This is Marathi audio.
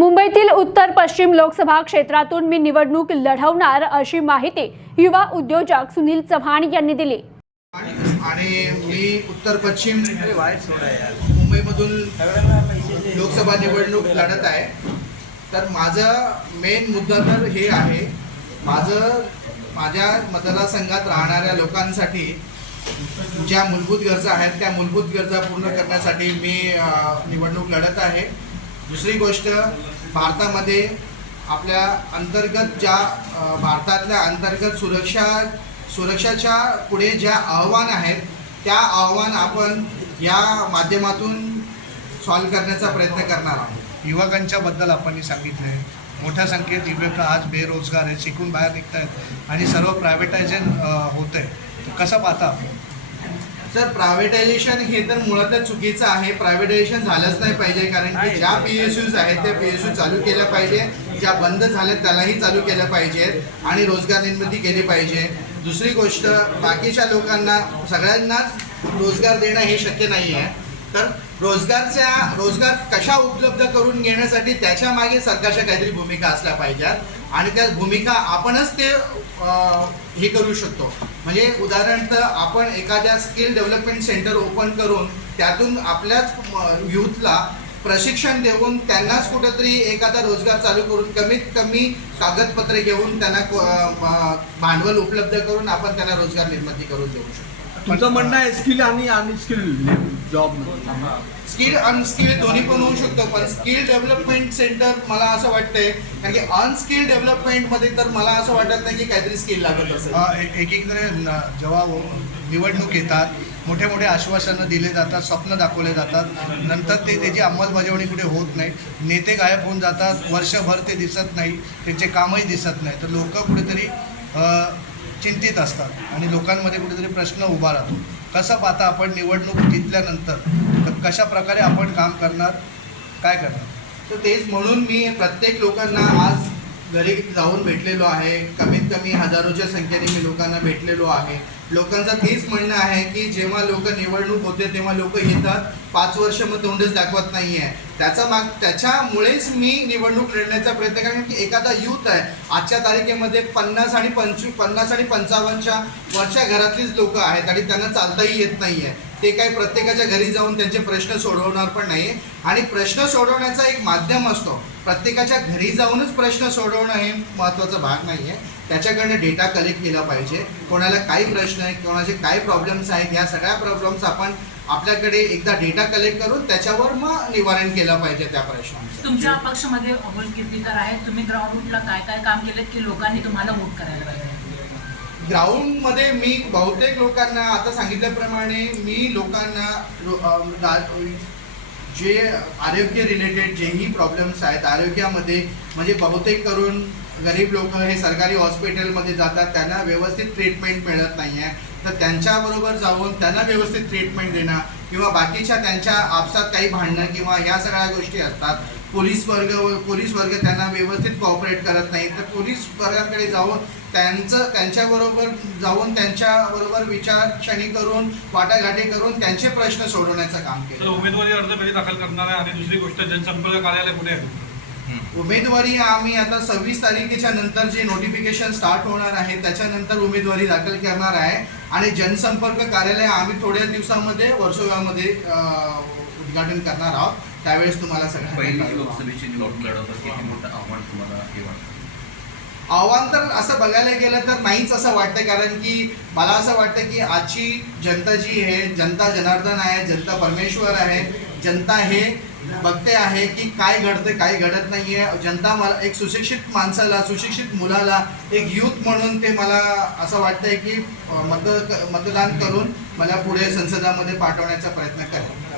मुंबईतील उत्तर पश्चिम लोकसभा क्षेत्रातून मी निवडणूक लढवणार अशी माहिती युवा उद्योजक सुनील चव्हाण यांनी दिली. आणि मी उत्तर पश्चिम मुंबईमधून लोकसभा निवडणूक लढत आहे. तर माझं मेन मुद्दा तर हे आहे माझं माझ्या मतदारसंघात राहणाऱ्या लोकांसाठी ज्या मूलभूत गरजा आहेत त्या मूलभूत गरजा पूर्ण करण्यासाठी मी निवडणूक लढत आहे. दुसरी गोष्ट भारतामध्ये आपल्या अंतर्गत ज्या भारतातल्या अंतर्गत सुरक्षा सुरक्षाच्या पुढे ज्या आव्हान आहेत त्या आव्हान आपण या माध्यमातून सॉल्व करण्याचा प्रयत्न करणार आहोत. युवकांच्याबद्दल आपण सांगितलं आहे मोठ्या संख्येत युवक आज बेरोजगार आहेत शिकून बाहेर निघत आहेत आणि सर्व प्रायव्हेटायझेशन होत आहे कसं पाहता आपण? सर प्रायव्हेटायझेशन हे तर मुळातच चुकीचं आहे. प्रायव्हेटायझेशन झालंच नाही पाहिजे कारण की ज्या पी एस यूज आहेत त्या पी एस यू चालू केल्या पाहिजे. ज्या बंद झाल्यात त्यालाही चालू केल्या पाहिजेत आणि रोजगार निर्मिती केली पाहिजे. दुसरी गोष्ट बाकीच्या लोकांना सगळ्यांनाच रोजगार देणं हे शक्य नाही आहे तर रोजगारच्या रोजगार कशा उपलब्ध करून घेण्यासाठी त्याच्यामागे सरकारच्या काहीतरी भूमिका असल्या पाहिजेत. आणि त्या भूमिका आपणच ते हे करू शकतो. म्हणजे उदाहरणार्थ आपण एखाद्या स्किल डेव्हलपमेंट सेंटर ओपन करून त्यातून आपल्याच यूथला प्रशिक्षण देऊन त्यांनाच कुठंतरी एखादा रोजगार चालू करून कमीत कमी कागदपत्रे घेऊन त्यांना भांडवल उपलब्ध करून आपण त्यांना रोजगार निर्मिती करून देऊ शकतो. तुमचं म्हणणं आहे स्किल आणि अनस्किल जॉब स्किल अनस्किल दोन्ही पण होऊ शकतो पण स्किल डेव्हलपमेंट सेंटर मला असं वाटतंय कारण की अनस्किल डेव्हलपमेंटमध्ये तर मला असं वाटत नाही की काहीतरी स्किल लागत असेल. एकीकडे जेव्हा निवडणूक येतात मोठे मोठे आश्वासनं दिले जातात स्वप्न दाखवले जातात नंतर ते त्याची अंमलबजावणी कुठे होत नाही नेते गायब होऊन जातात वर्षभर ते दिसत नाही त्यांचे कामही दिसत नाही तर लोक कुठेतरी चिंतित असतात आणि लोकांमध्ये कुठेतरी प्रश्न उभा राहतो. कसं पाहता आपण निवडणूक जिंकल्यानंतर तर कशा प्रकारे आपण काम करणार काय करणार? तर तेच म्हणून मी प्रत्येक लोकांना आज घरी जाऊन भेटलेलो आहे. कमीत कमी हजारोच्या संख्येने मी लोकांना भेटलेलो आहे. लोकांचं तेच म्हणणं आहे की जेव्हा लोक निवडणूक होते तेव्हा लोक येतात. पाच वर्ष मग तोंडच दाखवत नाही आहे त्याचा माग त्याच्यामुळेच मी निवडणूक लढण्याचा प्रयत्न कारण की एखादा यूथ आहे. आजच्या तारखेमध्ये पन्नास आणि पंचवीस पन्नास आणि पंचावन्नच्या वरच्या घरातलीच लोक आहेत आणि त्यांना चालताही येत नाही आहे ते काही प्रत्येकाच्या घरी जाऊन त्यांचे प्रश्न सोडवणार पण नाही आणि प्रश्न सोडवण्याचा एक माध्यम असतो. प्रत्येकाच्या घरी जाऊनच प्रश्न सोडवणं हे महत्त्वाचा भाग नाही आहे त्याच्याकडनं डेटा कलेक्ट केला पाहिजे. कोणाला काय प्रश्न आहे कोणाचे काय प्रॉब्लेम्स आहेत या सगळ्या प्रॉब्लेम्स आपण आपल्याकडे एकदा डेटा कलेक्ट करून त्याच्यावर मग निवारण केलं पाहिजे त्या प्रश्नांचं. तुमच्या पक्षामध्ये अमोल कीर्तीकर आहेत. तुम्ही ग्राउंड रूटला काय काय काम केलेत की लोकांनी तुम्हाला वोट करायला पाहिजे? ग्राउंडमध्ये मी बहुतेक लोकांना आता सांगितल्याप्रमाणे मी लोकांना जे आरोग्य रिलेटेड जेही प्रॉब्लेम्स आहेत आरोग्यामध्ये म्हणजे बहुतेक करून गरीब लोक हे सरकारी हॉस्पिटलमध्ये जातात त्यांना व्यवस्थित ट्रीटमेंट मिळत नाही आहे तर त्यांच्याबरोबर जाऊन त्यांना व्यवस्थित ट्रीटमेंट देणं किंवा बाकीच्या त्यांच्या आपसात काही भांडणं किंवा ह्या सगळ्या गोष्टी असतात. पोलीस वर्ग पोलीस वर्ग त्यांना व्यवस्थित कॉपरेट करत नाही. तर पोलीस वर्गाकडे जाऊन त्यांचं त्यांच्याबरोबर जाऊन त्यांच्याबरोबर विचारक्षणी करून वाटाघाटी करून त्यांचे प्रश्न सोडवण्याचं काम तर केलं उमेदवारी अर्ज कधी दाखल करणार आहे? आणि दुसरी गोष्ट जनसंपर्क कार्यालय कुठे आहे? उमेदवारी आम्ही आता सव्वीस तारखेच्या नंतर जे नोटिफिकेशन स्टार्ट होणार आहे त्याच्यानंतर उमेदवारी दाखल करणार आहे. आणि जनसंपर्क कार्यालय आम्ही थोड्या दिवसामध्ये वर्सोव्यामध्ये उद्घाटन करणार आहोत. त्यावेळेस तुम्हाला सगळ्यांना लोकसभेची निवडणूक आव्हान तुम्हाला आव्हान तर असं बघायला गेलं तर नाहीच असं वाटतं कारण की मला असं वाटतं की आजची जनता जी आहे जनता जनार्दन आहे जनता परमेश्वर आहे जनता हे बघते आहे की काय घडतं काय घडत नाही आहे जनता मला एक सुशिक्षित माणसाला सुशिक्षित मुलाला एक यूथ म्हणून ते मला असं वाटतंय की मत मतदान करून मला पुढे संसदामध्ये पाठवण्याचा प्रयत्न करेल.